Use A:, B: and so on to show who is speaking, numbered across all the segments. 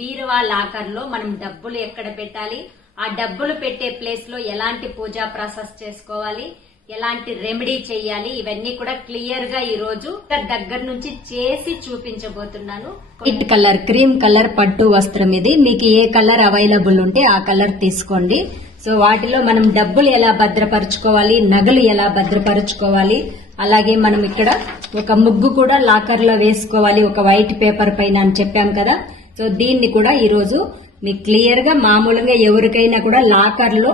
A: బీరువా లాకర్లో మనం డబ్బులు ఎక్కడ పెట్టాలి? ఆ డబ్బులు పెట్టే ప్లేస్లో ఎలాంటి పూజా ప్రాసెస్ చేసుకోవాలి? ఎలాంటి రెమెడీ చేయాలి? ఇవన్నీ కూడా క్లియర్గా ఈ రోజు దగ్గర నుంచి చేసి చూపించబోతున్నాను. వైట్ కలర్ క్రీమ్ కలర్ పట్టు వస్త్రం ఇది. మీకు ఏ కలర్ అవైలబుల్ ఉంటే ఆ కలర్ తీసుకోండి. సో వాటిలో మనం డబ్బులు ఎలా భద్రపరచుకోవాలి? నగలు ఎలా భద్రపరచుకోవాలి? అలాగే మనం ఇక్కడ ఒక ముగ్గు కూడా లాకర్లో వేసుకోవాలి. ఒక వైట్ పేపర్ పైన అని చెప్పాం కదా. సో దీన్ని కూడా ఈరోజు మీకు క్లియర్గా మామూలుగా ఎవరికైనా కూడా లాకర్లో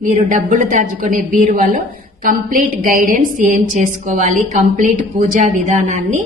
A: మీరు డబ్బులు దాచుకునే బీరువాలో కంప్లీట్ గైడెన్స్ ఏం చేసుకోవాలి కంప్లీట్ పూజా విధానాన్ని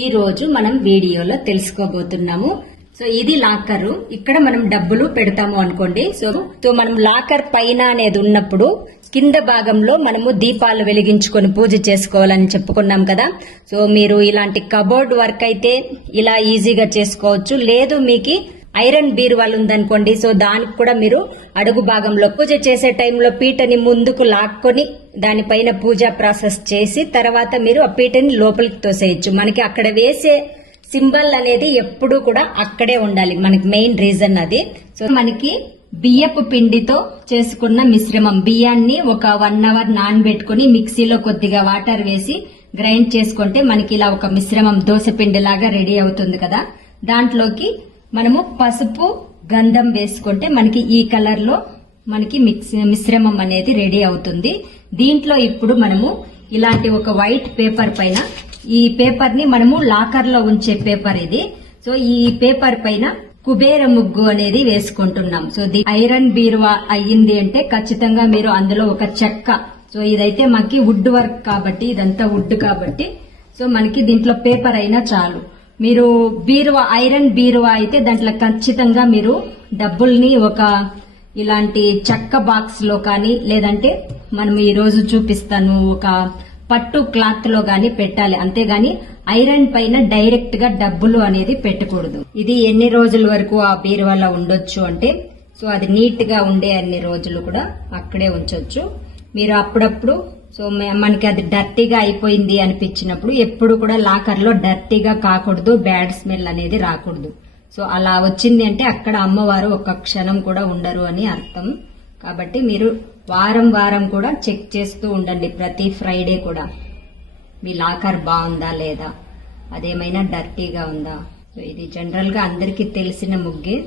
A: ఈ రోజు మనం వీడియోలో తెలుసుకోబోతున్నాము. సో ఇది లాకర్ ఇక్కడ మనం డబ్బులు పెడతాము అనుకోండి. సో సో మనం లాకర్ పైన అనేది ఉన్నప్పుడు కింద భాగంలో మనము దీపాలు వెలిగించుకొని పూజ చేసుకోవాలని చెప్పుకున్నాం కదా. సో మీరు ఇలాంటి కబోర్డ్ వర్క్ అయితే ఇలా ఈజీగా చేసుకోవచ్చు. లేదు మీకు ఐరన్ బీరువాలు ఉందనుకోండి సో దానికి కూడా మీరు అడుగు భాగంలో పూజ చేసే టైంలో పీటని ముందుకు లాక్కొని దానిపైన పూజా ప్రాసెస్ చేసి తర్వాత మీరు ఆ పీటని లోపలికి తోసేయచ్చు. మనకి అక్కడ వేసే సింబల్ అనేది ఎప్పుడూ కూడా అక్కడే ఉండాలి. మనకి మెయిన్ రీజన్ అది. సో మనకి బియ్యపు పిండితో చేసుకున్న మిశ్రమం. బియ్యాన్ని ఒక వన్ అవర్ నానబెట్టుకుని మిక్సీలో కొద్దిగా వాటర్ వేసి గ్రైండ్ చేసుకుంటే మనకి ఇలా ఒక మిశ్రమం దోశ పిండిలాగా రెడీ అవుతుంది కదా. దాంట్లోకి మనము పసుపు గంధం వేసుకుంటే మనకి ఈ కలర్లో మనకి మిక్స్ మిశ్రమం అనేది రెడీ అవుతుంది. దీంట్లో ఇప్పుడు మనము ఇలాంటి ఒక వైట్ పేపర్ పైన ఈ పేపర్ని మనము లాకర్లో ఉంచే పేపర్ ఇది. సో ఈ పేపర్ పైన కుబేర ముగ్గు అనేది వేసుకుంటున్నాం. సో ది ఐరన్ బీరువా అయ్యింది అంటే ఖచ్చితంగా మీరు అందులో ఒక చెక్క. సో ఇదైతే మనకి వుడ్ వర్క్ కాబట్టి ఇదంతా వుడ్ కాబట్టి. సో మనకి దీంట్లో పేపర్ అయినా చాలు. మీరు బీరువా ఐరన్ బీరువా అయితే దాంట్లో ఖచ్చితంగా మీరు డబ్బుల్ని ఒక ఇలాంటి చెక్క బాక్స్లో కానీ లేదంటే మనం ఈ రోజు చూపిస్తాను ఒక పట్టు క్లాత్లో గాని పెట్టాలి. అంతేగాని ఐరన్ పైన డైరెక్ట్గా డబ్బులు అనేది పెట్టకూడదు. ఇది ఎన్ని రోజుల వరకు ఆ బీరువాలో ఉండొచ్చు అంటే సో అది నీట్గా ఉండే అన్ని రోజులు కూడా అక్కడే ఉంచొచ్చు. మీరు అప్పుడప్పుడు సో మే- మనకి అది డర్టీగా అయిపోయింది అనిపించినప్పుడు ఎప్పుడు కూడా లాకర్లో డర్టీగా కాకూడదు బ్యాడ్ స్మెల్ అనేది రాకూడదు. సో అలా వచ్చింది అంటే అక్కడ అమ్మవారు ఒక్క క్షణం కూడా ఉండరు అని అర్థం. కాబట్టి మీరు వారం వారం కూడా చెక్ చేస్తూ ఉండండి. ప్రతి ఫ్రైడే కూడా. మీ లాకర్ బాగుందా లేదా? అదేమైనా డర్టీగా ఉందా? సో ఇది జనరల్గా అందరికీ తెలిసిన ముగ్గే.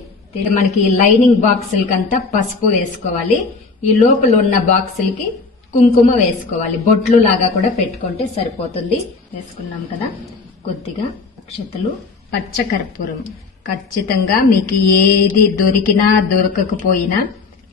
A: మనకి లైనింగ్ బాక్సులకంతా పసుపు వేసుకోవాలి. ఈ లోపల ఉన్న బాక్సులకి కుంకుమ వేసుకోవాలి. బొట్లు లాగా కూడా పెట్టుకుంటే సరిపోతుంది. వేసుకున్నాం కదా? కొద్దిగా అక్షతలు. పచ్చకర్పూరం ఖచ్చితంగా మీకు ఏది దొరికినా దొరకకపోయినా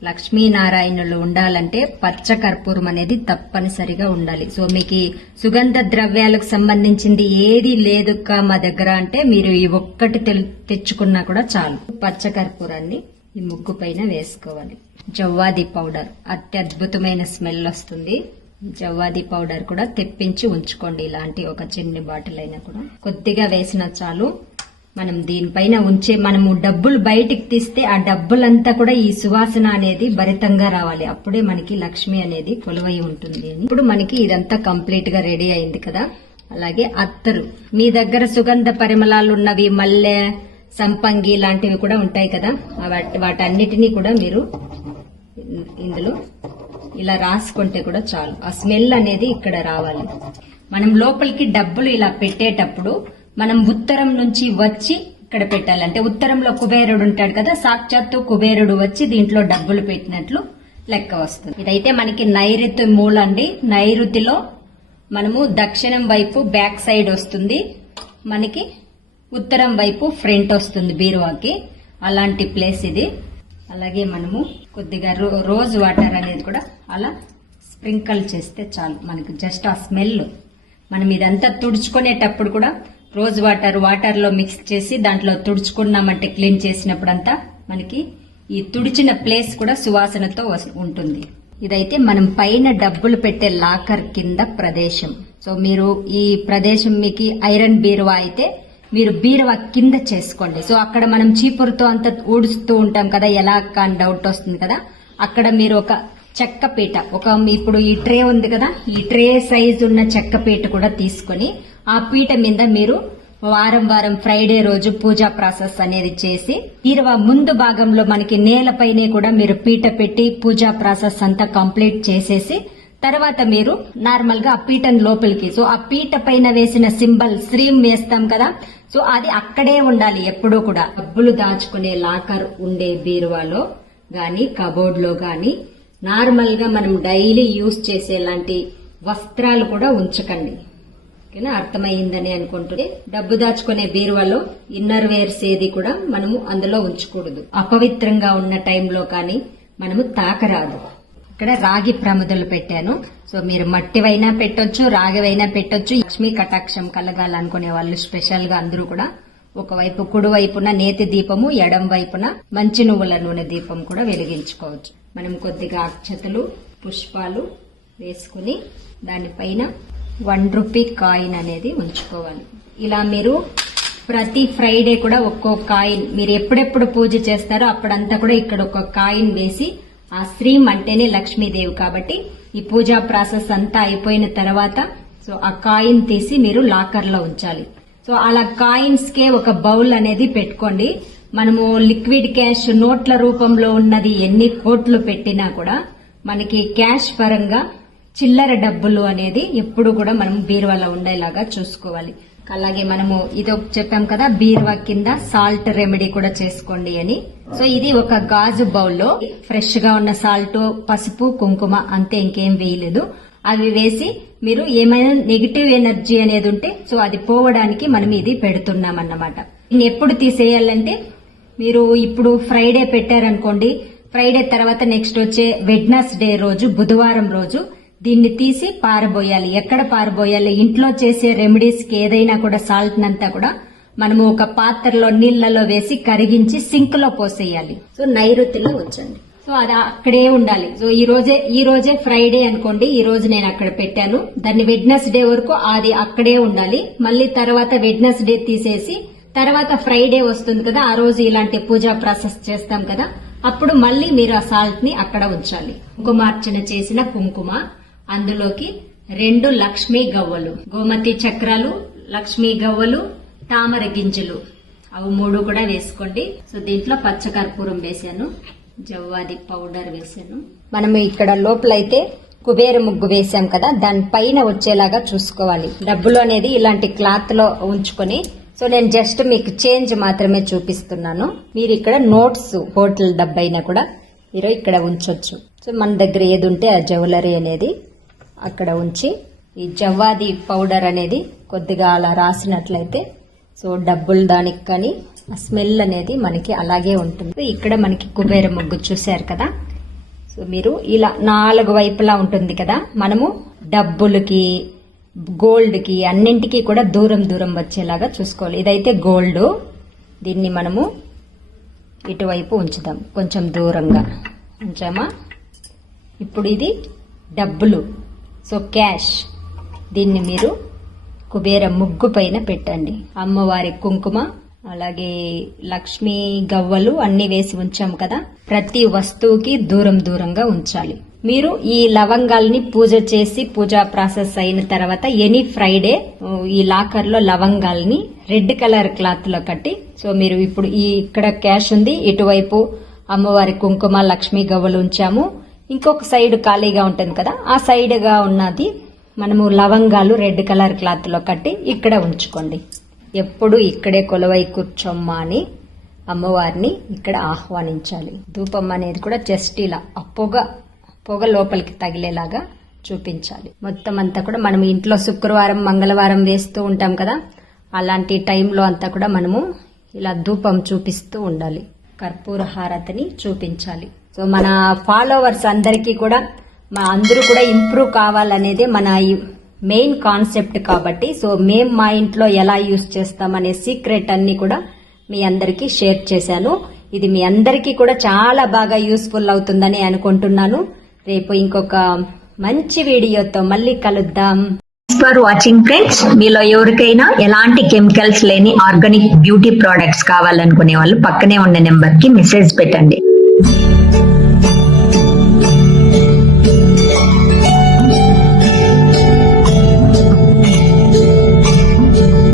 A: లక్ష్మీనారాయణులు ఉండాలంటే పచ్చ కర్పూరం అనేది తప్పనిసరిగా ఉండాలి. సో మీకు సుగంధ ద్రవ్యాలకు సంబంధించింది ఏది లేదుగా మా దగ్గర అంటే మీరు ఈ ఒక్కటి తెల్- తెచ్చుకున్నా కూడా చాలు. పచ్చ కర్పూరాన్ని ఈ ముగ్గు పైన వేసుకోవాలి. జవ్వాది పౌడర్. అత్యద్భుతమైన స్మెల్ వస్తుంది. జవ్వాది పౌడర్ కూడా తెప్పించి ఉంచుకోండి. ఇలాంటి ఒక చిన్ని బాటిల్ అయినా కూడా. కొద్దిగా వేసిన చాలు. మనం దీనిపైన ఉంచే మనము డబ్బులు బయటికి తీస్తే ఆ డబ్బులంతా కూడా ఈ సువాసన అనేది భరితంగా రావాలి. అప్పుడే మనకి లక్ష్మి అనేది కొలువై ఉంటుంది ఇప్పుడు మనకి ఇదంతా కంప్లీట్గా రెడీ అయింది కదా. అలాగే అత్తరు. మీ దగ్గర సుగంధ పరిమళాలు ఉన్నవి మల్లె సంపంగి లాంటివి కూడా ఉంటాయి కదా. వాటి వాటన్నిటినీ కూడా మీరు ఇందులో ఇలా రాసుకుంటే కూడా చాలు. ఆ స్మెల్ అనేది ఇక్కడ రావాలి. మనం లోపలికి డబ్బులు ఇలా పెట్టేటప్పుడు మనం ఉత్తరం నుంచి వచ్చి ఇక్కడ పెట్టాలి అంటే ఉత్తరంలో కుబేరుడు ఉంటాడు కదా సాక్షాత్తు కుబేరుడు వచ్చి దీంట్లో డబ్బులు పెట్టినట్లు లెక్క వస్తుంది. ఇదైతే మనకి నైరుతి మూల అండి. నైరుతిలో మనము దక్షిణం వైపు బ్యాక్ సైడ్ వస్తుంది. మనకి ఉత్తరం వైపు ఫ్రంట్ వస్తుంది బీరువాకి. అలాంటి ప్లేస్ ఇది. అలాగే మనము కొద్దిగా రో రోజ్ వాటర్ అనేది కూడా అలా స్ప్రింకల్ చేస్తే చాలు. మనకి జస్ట్ ఆ స్మెల్. మనం ఇదంతా తుడుచుకునేటప్పుడు కూడా రోజ్ వాటర్ వాటర్లో మిక్స్ చేసి దాంట్లో తుడుచుకున్నామంటే క్లీన్ చేసినప్పుడంతా మనకి ఈ తుడిచిన ప్లేస్ కూడా సువాసనతో ఉంటుంది. ఇదైతే మనం పైన డబ్బులు పెట్టే లాకర్ కింద ప్రదేశం. సో మీరు ఈ ప్రదేశం మీకు ఐరన్ బీరువా అయితే మీరు బీరువా కింద చేసుకోండి. సో అక్కడ మనం చీపురుతో అంత ఊడుస్తూ ఉంటాం కదా ఎలా అని డౌట్ వస్తుంది కదా అక్కడ మీరు ఒక చెక్క పీట ఒక ఇప్పుడు ఈ ట్రే ఉంది కదా ఈ ట్రే సైజ్ ఉన్న చెక్క పీట కూడా తీసుకొని ఆ పీట మీద మీరు వారం వారం ఫ్రైడే రోజు పూజా ప్రాసెస్ అనేది చేసి ఈరవ ముందు భాగంలో మనకి నేలపైనే కూడా మీరు పీట పెట్టి పూజా ప్రాసెస్ అంతా కంప్లీట్ చేసేసి తర్వాత మీరు నార్మల్గా ఆ పీటను లోపలికి. సో ఆ పీట పైన వేసిన సింబల్ శ్రీం వేస్తాం కదా. సో అది అక్కడే ఉండాలి ఎప్పుడూ కూడా. డబ్బులు దాచుకునే లాకర్ ఉండే బీరువాలో గాని కబోర్డ్లో గాని నార్మల్గా మనం డైలీ యూజ్ చేసేలాంటి వస్త్రాలు కూడా ఉంచకండి. ఓకేనా అర్థమైందని అనుకుంటుంది డబ్బు దాచుకునే బీరువాలో ఇన్నర్ వేర్స్ ఏది కూడా మనము అందులో ఉంచకూడదు. అపవిత్రంగా ఉన్న టైంలో కానీ మనము తాకరాదు. ఇక్కడ రాగి ప్రముదలు పెట్టాను. సో మీరు మట్టివైనా పెట్టొచ్చు రాగివైనా పెట్టొచ్చు. లక్ష్మీ కటాక్షం కలగాలనుకునే వాళ్ళు స్పెషల్గా అందరూ కూడా ఒకవైపు కుడి వైపున నేతి దీపము ఎడం వైపున మంచి నువ్వుల నూనె దీపం కూడా వెలిగించుకోవచ్చు. మనం కొద్దిగా అక్షతలు పుష్పాలు వేసుకుని దానిపైన వన్ రూపీ కాయిన్ అనేది ఉంచుకోవాలి. ఇలా మీరు ప్రతి ఫ్రైడే కూడా ఒక్కో కాయిన్ మీరు ఎప్పుడెప్పుడు పూజ చేస్తారో అప్పుడంతా కూడా ఇక్కడ ఒక కాయిన్ వేసి ఆ శ్రీం అంటేనే లక్ష్మీదేవి కాబట్టి ఈ పూజా ప్రాసెస్ అంతా అయిపోయిన తర్వాత సో ఆ కాయిన్ తీసి మీరు లాకర్లో ఉంచాలి. సో అలా కాయిన్స్ కే ఒక బౌల్ అనేది పెట్టుకోండి. మనము లిక్విడ్ క్యాష్ నోట్ల రూపంలో ఉన్నది ఎన్ని కోట్లు పెట్టినా కూడా మనకి క్యాష్ పరంగా చిల్లర డబ్బులు అనేది ఎప్పుడు కూడా మనం బీరువాలో ఉండేలాగా చూసుకోవాలి. అలాగే మనము ఇది ఒక చెప్పాం కదా బీరువా కింద సాల్ట్ రెమెడీ కూడా చేసుకోండి అని. సో ఇది ఒక గాజు బౌల్లో ఫ్రెష్గా ఉన్న సాల్ట్ పసుపు కుంకుమ అంతే ఇంకేం వేయలేదు. అవి వేసి మీరు ఏమైనా నెగిటివ్ ఎనర్జీ అనేది ఉంటే సో అది పోవడానికి మనం ఇది పెడుతున్నాం అన్నమాట ఎప్పుడు తీసేయాలంటే మీరు ఇప్పుడు ఫ్రైడే పెట్టారనుకోండి ఫ్రైడే తర్వాత నెక్స్ట్ వచ్చే వెడ్నెస్డే రోజు బుధవారం రోజు దీన్ని తీసి పారబోయాలి. ఎక్కడ పారబోయాలి? ఇంట్లో చేసే రెమెడీస్కి ఏదైనా కూడా సాల్ట్ నంతా కూడా మనము ఒక పాత్రలో నీళ్ళలో వేసి కరిగించి సింక్లో పోసేయాలి. సో నైరుతిలో ఉంచండి సో అది అక్కడే ఉండాలి. సో ఈ రోజే ఈ రోజే ఫ్రైడే అనుకోండి. ఈ రోజు నేను అక్కడ పెట్టాను. దాన్ని వెడ్నెస్ డే వరకు అది అక్కడే ఉండాలి. మళ్ళీ తర్వాత వెడ్నెస్ డే తీసేసి తర్వాత ఫ్రైడే వస్తుంది కదా ఆ రోజు ఇలాంటి పూజా ప్రాసెస్ చేస్తాం కదా అప్పుడు మళ్ళీ మీరు ఆ సాల్ట్ని అక్కడ ఉంచాలి. కుంకుమార్చన చేసిన కుంకుమ. అందులోకి రెండు లక్ష్మీ గవ్వలు గోమతి చక్రాలు లక్ష్మీ గవ్వలు తామర గింజలు. అవి మూడు కూడా వేసుకోండి. సో దీంట్లో పచ్చకర్పూరం వేసాను జవ్వాది పౌడర్ వేసాను మనం ఇక్కడ లోపలైతే కుబేర ముగ్గు వేసాం కదా దానిపైన వచ్చేలాగా చూసుకోవాలి. డబ్బులు అనేది ఇలాంటి క్లాత్లో ఉంచుకొని సో నేను జస్ట్ మీకు చేంజ్ మాత్రమే చూపిస్తున్నాను. మీరు ఇక్కడ నోట్స్ హోటల్ డబ్బైనా కూడా మీరు ఇక్కడ ఉంచొచ్చు. సో మన దగ్గర ఏది ఉంటే ఆ జ్యువెలరీ అనేది అక్కడ ఉంచి ఈ జవ్వాది పౌడర్ అనేది కొద్దిగా అలా రాసినట్లయితే సో డబ్బులు దానికి కానీ ఆ స్మెల్ అనేది మనకి అలాగే ఉంటుంది. ఇక్కడ మనకి కుబేర ముగ్గు చూశారు కదా? సో మీరు ఇలా నాలుగు వైపులా ఉంటుంది కదా? మనము డబ్బులకి గోల్డ్కి అన్నింటికి కూడా దూరం దూరం వచ్చేలాగా చూసుకోవాలి. ఇదైతే గోల్డ్. దీన్ని మనము ఇటువైపు ఉంచుదాం. కొంచెం దూరంగా ఉంచామా? ఇప్పుడు ఇది డబ్బులు. So cash. దీన్ని మీరు కుబేర ముగ్గు పైన పెట్టండి. అమ్మవారి కుంకుమ అలాగే లక్ష్మీ గవ్వలు అన్ని వేసి ఉంచాం కదా. ప్రతి వస్తువుకి దూరం దూరంగా ఉంచాలి. మీరు ఈ లవంగాల్ని పూజ చేసి పూజా ప్రాసెస్ అయిన తర్వాత ఎనీ ఫ్రైడే ఈ లాకర్లో లవంగాల్ని రెడ్ కలర్ క్లాత్లో కట్టి సో మీరు ఇప్పుడు ఈ ఇక్కడ క్యాష్ ఉంది. ఇటువైపు అమ్మవారి కుంకుమ లక్ష్మీ గవ్వలు ఉంచాము. ఇంకొక సైడ్ ఖాళీగా ఉంటుంది కదా ఆ సైడ్గా ఉన్నది మనము లవంగాలు రెడ్ కలర్ క్లాత్లో కట్టి ఇక్కడ ఉంచుకోండి. ఎప్పుడు ఇక్కడే కొలవై కూర్చోమ్మా అని అమ్మవారిని ఇక్కడ ఆహ్వానించాలి. ధూపం అనేది కూడా జస్ట్ ఇలా ఆ పొగ పొగ లోపలికి తగిలేలాగా చూపించాలి. మొత్తం అంతా కూడా మనం ఇంట్లో శుక్రవారం మంగళవారం వేస్తూ ఉంటాం కదా అలాంటి టైంలో అంతా కూడా మనము ఇలా ధూపం చూపిస్తూ ఉండాలి. కర్పూర హారతిని చూపించాలి. సో మన ఫాలోవర్స్ అందరికీ కూడా మా అందరూ కూడా ఇంప్రూవ్ కావాలనేదే మన ఈ మెయిన్ కాన్సెప్ట్ కాబట్టి. సో మేం మా ఇంట్లో ఎలా యూస్ చేస్తామనే సీక్రెట్ అన్ని కూడా మీ అందరికీ షేర్ చేశాను. ఇది మీ అందరికీ కూడా చాలా బాగా యూస్ఫుల్ అవుతుందని అనుకుంటున్నాను. రేపు ఇంకొక మంచి వీడియోతో మళ్ళీ కలుద్దాం.
B: ఫర్ వాచింగ్ ఫ్రెండ్స్ మీలో ఎవరికైనా ఎలాంటి కెమికల్స్ లేని ఆర్గానిక్ బ్యూటీ ప్రోడక్ట్స్ కావాలనుకునే వాళ్ళు పక్కనే ఉన్న నెంబర్కి మెసేజ్ పెట్టండి.